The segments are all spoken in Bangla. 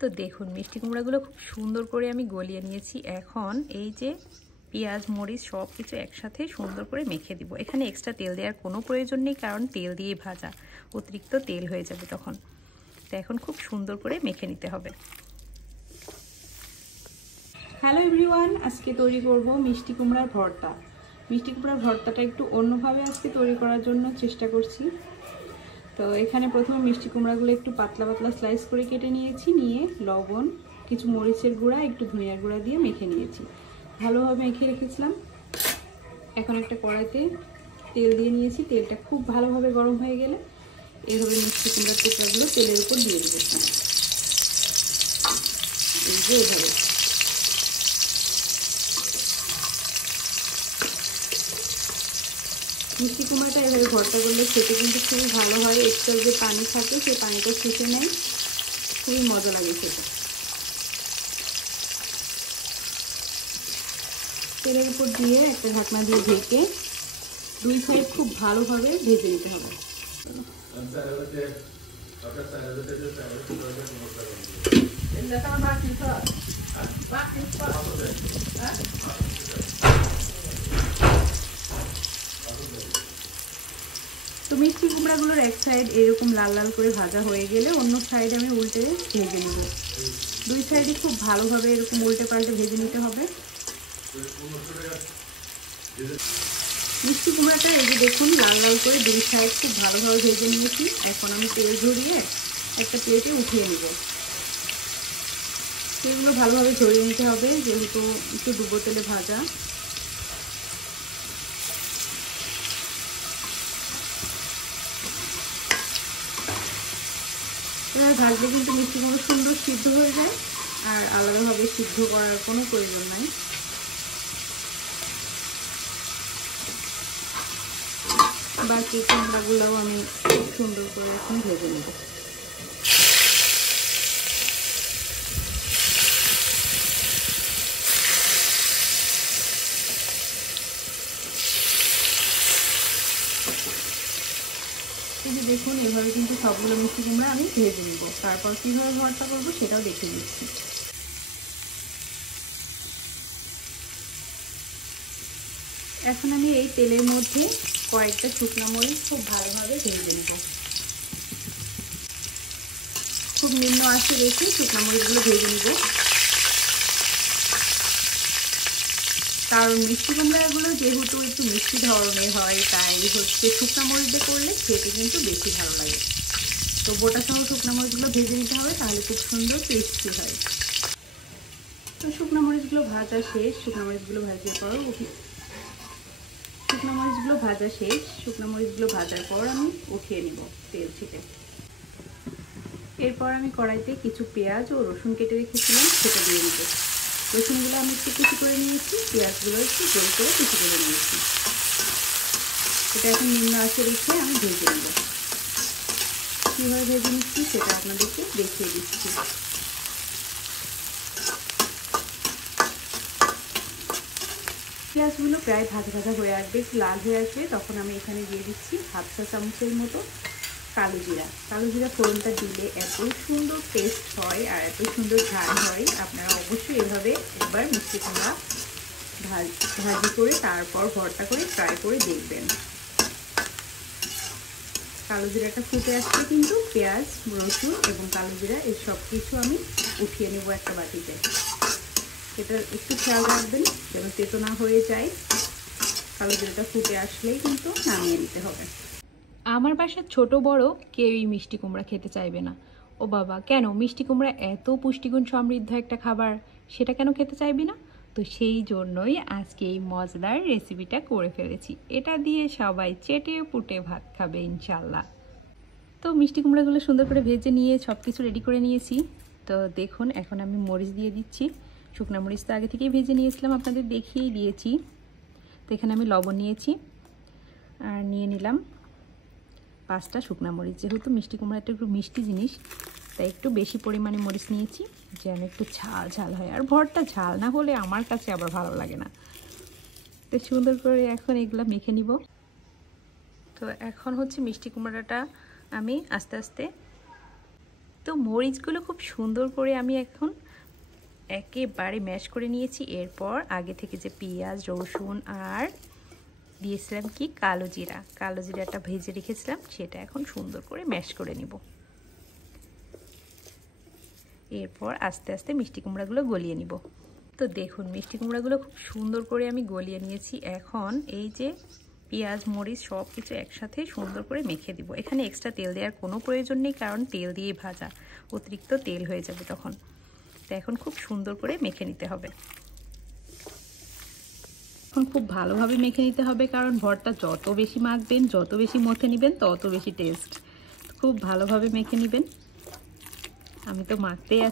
তো দেখুন মিষ্টি কুমড়াগুলো খুব সুন্দর করে আমি গলিয়ে নিয়েছি। এখন এই যে পেঁয়াজ মরিচ সব কিছু একসাথে সুন্দর করে মেখে দিব। এখানে এক্সট্রা তেল দেওয়ার কোনো প্রয়োজন নেই, কারণ তেল দিয়েই ভাজা, অতিরিক্ত তেল হয়ে যাবে তখন। তো এখন খুব সুন্দর করে মেখে নিতে হবে। হ্যালো এভরিওয়ান, আজকে তৈরি করব মিষ্টি কুমড়ার ভর্তা। মিষ্টি কুমড়ার ভর্তাটা একটু অন্যভাবে আজকে তৈরি করার জন্য চেষ্টা করছি। তো এখানে প্রথমে মিষ্টি কুমড়াগুলো একটু পাতলা পাতলা স্লাইস করে কেটে নিয়েছি, নিয়ে লবণ, কিছু মরিচের গুঁড়া, একটু ধনিয়ার গুঁড়া দিয়ে মেখে নিয়েছি, ভালোভাবে মেখে রেখেছিলাম। এখন একটা কড়াইতে তেল দিয়ে নিয়েছি, তেলটা খুব ভালোভাবে গরম হয়ে গেলে এইভাবে মিষ্টি কুমড়ার টুকরাগুলো তেলের উপর দিয়ে দিয়েছি। এই যে এইভাবে মিষ্টি কুমড়াটা এভাবে ভর্তা করলে খেতে কিন্তু খুবই ভালো হয়। এক্সট্রা যে পানি থাকে সেই পানিটা শুষে নেয়, খুবই মজা লাগে খেতে। তেলের উপর দিয়ে একটা ঢাকনা দিয়ে ঢেকে দুই সাইড খুব ভালোভাবে ভেজে নিতে হবে। তো মিষ্টি কুমড়াগুলোর এক সাইড এরকম লাল লাল করে ভাজা হয়ে গেলে অন্য সাইড আমি উল্টে ভেজে নেব। দুই সাইডে খুব ভালোভাবে এরকম উল্টে পাল্টে ভেজে নিতে হবে। মিষ্টি কুমড়াটা এই যে দেখুন লাল লাল করে দুই সাইড খুব ভালোভাবে ভেজে নিয়েছি। এখন আমি তেল ঝরিয়ে একটা প্লেটে উঠিয়ে নেব। তেলগুলো ভালোভাবে ঝরিয়ে নিতে হবে, যেহেতু একটু ডুবো তেলে ভাজা। এবার ভাজলে কিন্তু মিষ্টি কুমড়ো সুন্দর সিদ্ধ হয়ে যায়, আর আলাদাভাবে সিদ্ধ করার কোনো প্রয়োজন নাই। বাকি কুমড়াগুলোও আমি খুব সুন্দর করে এখন ভেজে নেব। এই যে দেখুন এভাবে কিন্তু সবগুলো মিষ্টি কুমড়া আমি ভেজে নেব, তারপর কীভাবে ভর্তা করবো সেটাও দেখে দিচ্ছি। এখন আমি এই তেলের মধ্যে কয়েকটা শুকনো মরিচ খুব ভালোভাবে ভেজে নেব। খুব নিম্ন আঁচে রেখে শুকনো মরিচগুলো ভেজে নেব, কারণ মিষ্টি কুমড়াগুলো যেহেতু একটু মিষ্টি ধরনের হয়, তাই হচ্ছে শুকনো মরিচ দিয়ে করলে খেতে কিন্তু বেশি ভালো লাগে। তো বোটা সহ শুকনো মরিচগুলো ভেজে নিতে হবে, তাহলে খুব সুন্দর টেস্টি হয়। তো শুকনো মরিচগুলো ভাজা শেষ। শুকনো মরিচগুলো ভাজার পর শুকনো মরিচগুলো ভাজার পর আমি উঠিয়ে নিব তেল ছিটে। এরপর আমি কড়াইতে কিছু পেঁয়াজ ও রসুন কেটে রেখেছিলাম সেটা দিয়ে দিব। রসুনগুলো আমি একটু কুচি করে নিয়েছি, পেঁয়াজগুলো একটু গোল করে কুচি করে নিয়েছি। এটা এখন নিম্ন আঁচে রেখে আমি ভেজে নেব। কীভাবে ভেজে নিচ্ছি সেটা আপনাদেরকে দেখিয়ে দিচ্ছি। পেঁয়াজগুলো প্রায় ভাজা ভাজা হয়ে আসবে, একটু লাল হয়ে আসবে, তখন আমি এখানে দিয়ে দিচ্ছি হাফ চা চামচের মতো কালো জিরা। কালো জিরা ফোড়নটা দিলে এত সুন্দর টেস্ট হয় আর এত সুন্দর ঝাল হয়। আপনারা অবশ্যই এভাবে একবার মিষ্টি কুমড়া ভাজি করে তারপর ভর্তা করে ট্রাই করে দেখবেন। কালো জিরাটা ফুটে আসছে, কিন্তু পেঁয়াজ রসুন এবং কালো জিরা এই সব কিছু আমি উঠিয়ে নেব একটা বাটিতে। এটা একটু খেয়াল রাখবেন যেন তেতো না হয়ে যায়। কালো জিরাটা ফুটে আসলেই কিন্তু নামিয়ে নিতে হবে। আমার বাসার ছোট বড় কেউই মিষ্টি কুমড়া খেতে চাইবে না। ও বাবা, কেন? মিষ্টি কুমড়া এত পুষ্টিগুণ সমৃদ্ধ একটা খাবার, সেটা কেন খেতে চাইবি না? তো সেই জন্যই আজকে এই মজাদার রেসিপিটা করে ফেলেছি। এটা দিয়ে সবাই চেটে পুটে ভাত খাবে ইনশাল্লাহ। তো মিষ্টি কুমড়াগুলো সুন্দর করে ভেজে নিয়ে সব কিছু রেডি করে নিয়েছি। তো দেখুন এখন আমি মরিচ দিয়ে দিচ্ছি। শুকনো মরিচ তো আগে থেকেই ভেজে নিয়েছিলাম, আপনাদের দেখিয়েই দিয়েছি। তো এখানে আমি লবণ নিয়েছি আর নিয়ে নিলাম 5টা শুকনো মরিচ। যেহেতু মিষ্টি কুমড়াটা একটু মিষ্টি জিনিস, তাই একটু বেশি পরিমাণে মরিচ নিয়েছি, যেন একটু ঝাল ঝাল হয়। আর ভর্তা ঝাল না হলে আমার কাছে আবার ভালো লাগে না। তো সুন্দর করে এখন এগুলো মেখে নিব। তো এখন হচ্ছে মিষ্টি কুমড়াটা আমি আস্তে আস্তে তো মরিচগুলো খুব সুন্দর করে আমি এখন একেবারে ম্যাশ করে নিয়েছি। এরপর আগে থেকে যে পেঁয়াজ, রসুন আর দিয়েছিলাম কি কালো জিরাটা ভেজে রেখেছিলাম, সেটা এখন সুন্দর করে ম্যাশ করে নিব। এরপর আস্তে আস্তে মিষ্টি কুমড়াগুলো গলিয়ে নিব। তো দেখুন মিষ্টি কুমড়াগুলো খুব সুন্দর করে আমি গলিয়ে নিয়েছি। এখন এই যে পেঁয়াজ, মরিচ সব কিছু একসাথে সুন্দর করে মেখে দিব। এখানে এক্সট্রা তেল দেওয়ার কোনো প্রয়োজন নেই, কারণ তেল দিয়েই ভাজা, অতিরিক্ত তেল হয়ে যাবে তখন। তো এখন খুব সুন্দর করে মেখে নিতে হবে। এখন খুব ভালোভাবে মেখে নিতে হবে, কারণ ভর্তা যত বেশি মাখবেন, যত বেশি মথে নেবেন, তত বেশি টেস্ট। খুব ভালোভাবে মেখে নেবেন। আমি তো মাখতেই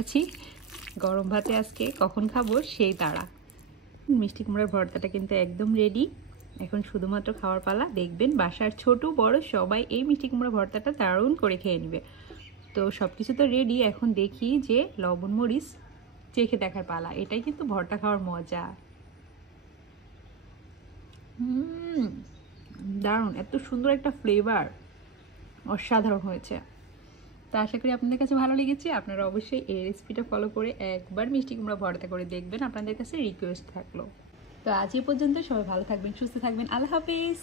আছি। গরম ভাতে আজকে কখন খাবো সেই তাড়া। মিষ্টি কুমড়ার ভর্তাটা কিন্তু একদম রেডি। এখন শুধুমাত্র খাওয়ার পালা। দেখবেন বাসার ছোট বড় সবাই এই মিষ্টি কুমড়া ভর্তাটা দারুণ করে খেয়ে নেবে। তো সব কিছু তো রেডি, এখন দেখি যে লবণ মরিচ চেখে দেখার পালা। এটাই কিন্তু ভর্তা খাওয়ার মজা। দারুণ, এত সুন্দর একটা ফ্লেভার, অসাধারণ হয়েছে। তো আশা করি আপনাদের কাছে ভালো লেগেছে। আপনারা অবশ্যই এই রেসিপিটা ফলো করে একবার মিষ্টি কুমড়া ভর্তা করে দেখবেন, আপনাদের কাছে রিকোয়েস্ট থাকলো। তো আজ এ পর্যন্ত, সবাই ভালো থাকবেন, সুস্থ থাকবেন, আল্লাহ হাফেজ।